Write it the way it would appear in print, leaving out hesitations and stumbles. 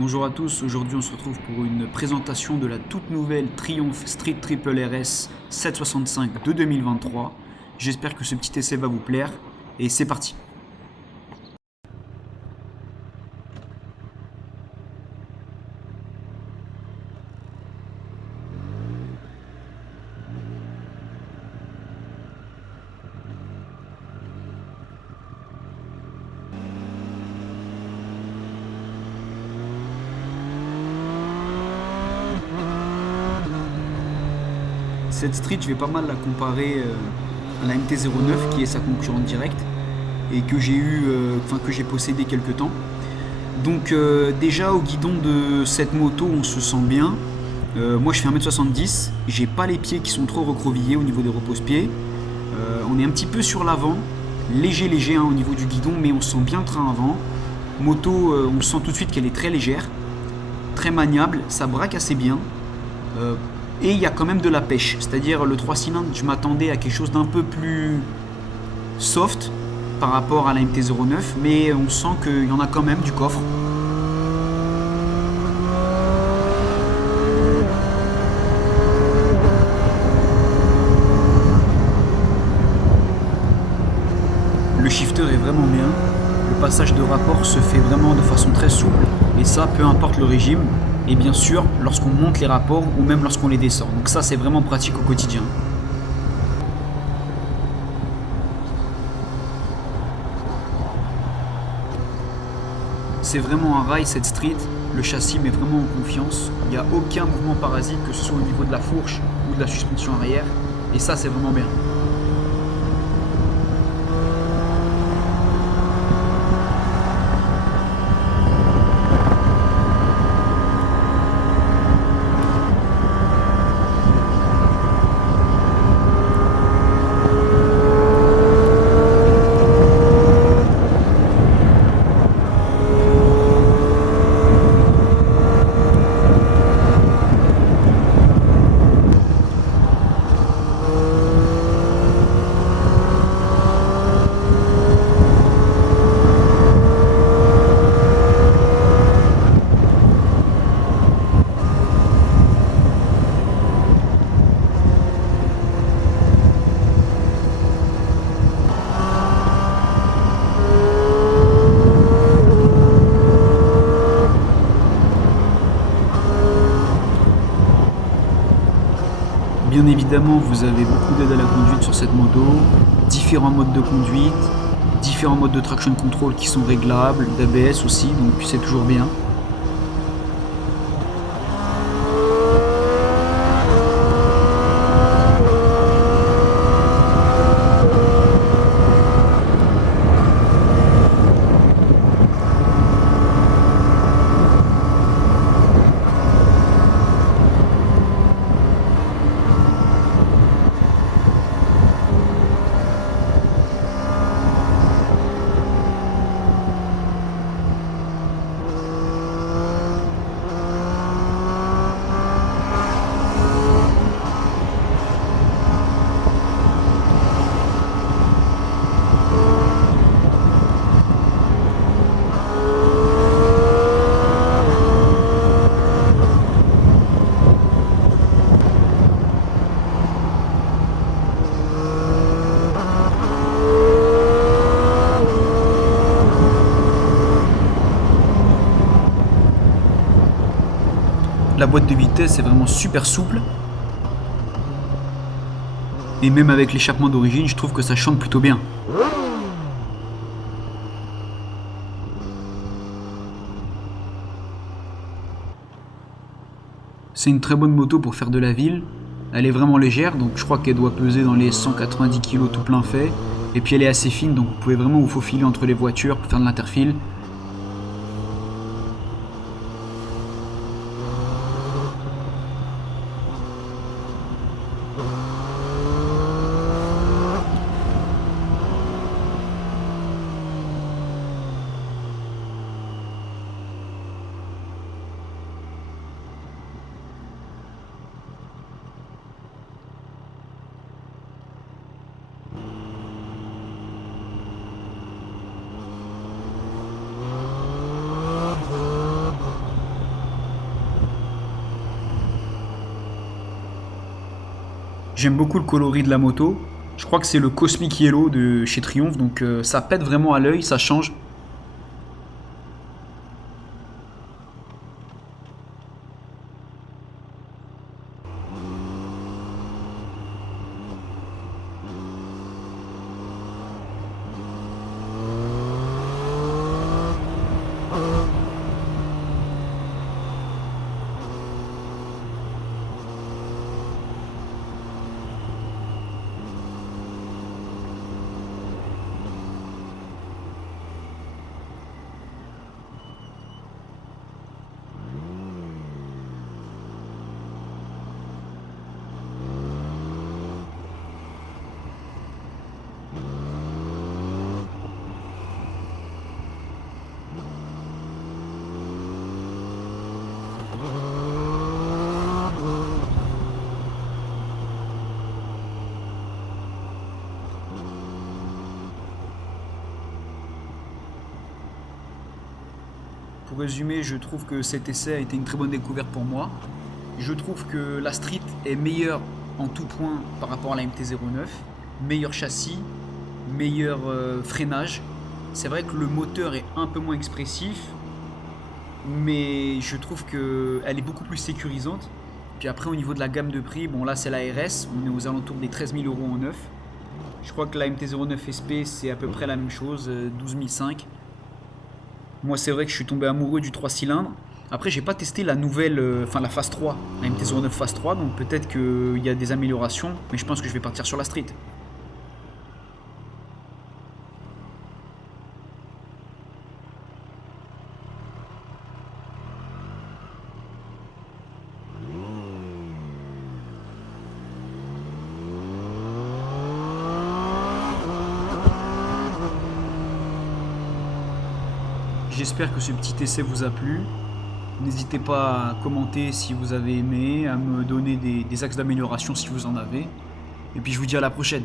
Bonjour à tous, aujourd'hui on se retrouve pour une présentation de la toute nouvelle Triumph Street Triple RS 765 de 2023. J'espère que ce petit essai va vous plaire et c'est parti. Cette Street, je vais pas mal la comparer à la MT-09 qui est sa concurrente directe et que j'ai possédé quelques temps. Donc déjà au guidon de cette moto on se sent bien. Moi je fais 1m70, j'ai pas les pieds qui sont trop recroquevillés au niveau des repose-pieds. On est un petit peu sur l'avant, léger hein, au niveau du guidon, mais on sent bien le train avant. Moto, on sent tout de suite qu'elle est très légère, très maniable, ça braque assez bien. Euh, et il y a quand même de la pêche, c'est-à-dire le 3 cylindres, je m'attendais à quelque chose d'un peu plus soft par rapport à la MT-09, mais on sent qu'il y en a quand même du coffre. Le shifter est vraiment bien. Le passage de rapport se fait vraiment de façon très souple. Et ça, peu importe le régime. Et bien sûr, lorsqu'on monte les rapports ou même lorsqu'on les descend. Donc ça, c'est vraiment pratique au quotidien. C'est vraiment un rail cette street. Le châssis met vraiment en confiance. Il n'y a aucun mouvement parasite, que ce soit au niveau de la fourche ou de la suspension arrière. Et ça, c'est vraiment bien. Bien évidemment, vous avez beaucoup d'aide à la conduite sur cette moto, différents modes de conduite, différents modes de traction control qui sont réglables, d'ABS aussi, donc c'est toujours bien. La boîte de vitesse est vraiment super souple. Et même avec l'échappement d'origine, je trouve que ça chante plutôt bien. C'est une très bonne moto pour faire de la ville. Elle est vraiment légère, donc je crois qu'elle doit peser dans les 190 kg tout plein fait. Et puis elle est assez fine, donc vous pouvez vraiment vous faufiler entre les voitures pour faire de l'interfile. J'aime beaucoup le coloris de la moto. Je crois que c'est le Cosmic Yellow de chez Triumph, donc ça pète vraiment à l'œil, ça change. Pour résumer, je trouve que cet essai a été une très bonne découverte pour moi. Je trouve que la Street est meilleure en tout point par rapport à la MT-09. Meilleur châssis, meilleur freinage. C'est vrai que le moteur est un peu moins expressif, mais je trouve qu'elle est beaucoup plus sécurisante. Puis après, au niveau de la gamme de prix, bon là c'est la RS, on est aux alentours des 13 000 euros en neuf. Je crois que la MT-09 SP c'est à peu près la même chose, 12 500. Moi, c'est vrai que je suis tombé amoureux du 3 cylindres. Après, j'ai pas testé la nouvelle, enfin la Phase 3, la MT-09 Phase 3, donc peut-être qu'il y a des améliorations, mais je pense que je vais partir sur la Street. J'espère que ce petit essai vous a plu. N'hésitez pas à commenter si vous avez aimé, à me donner des axes d'amélioration si vous en avez. Et puis je vous dis à la prochaine.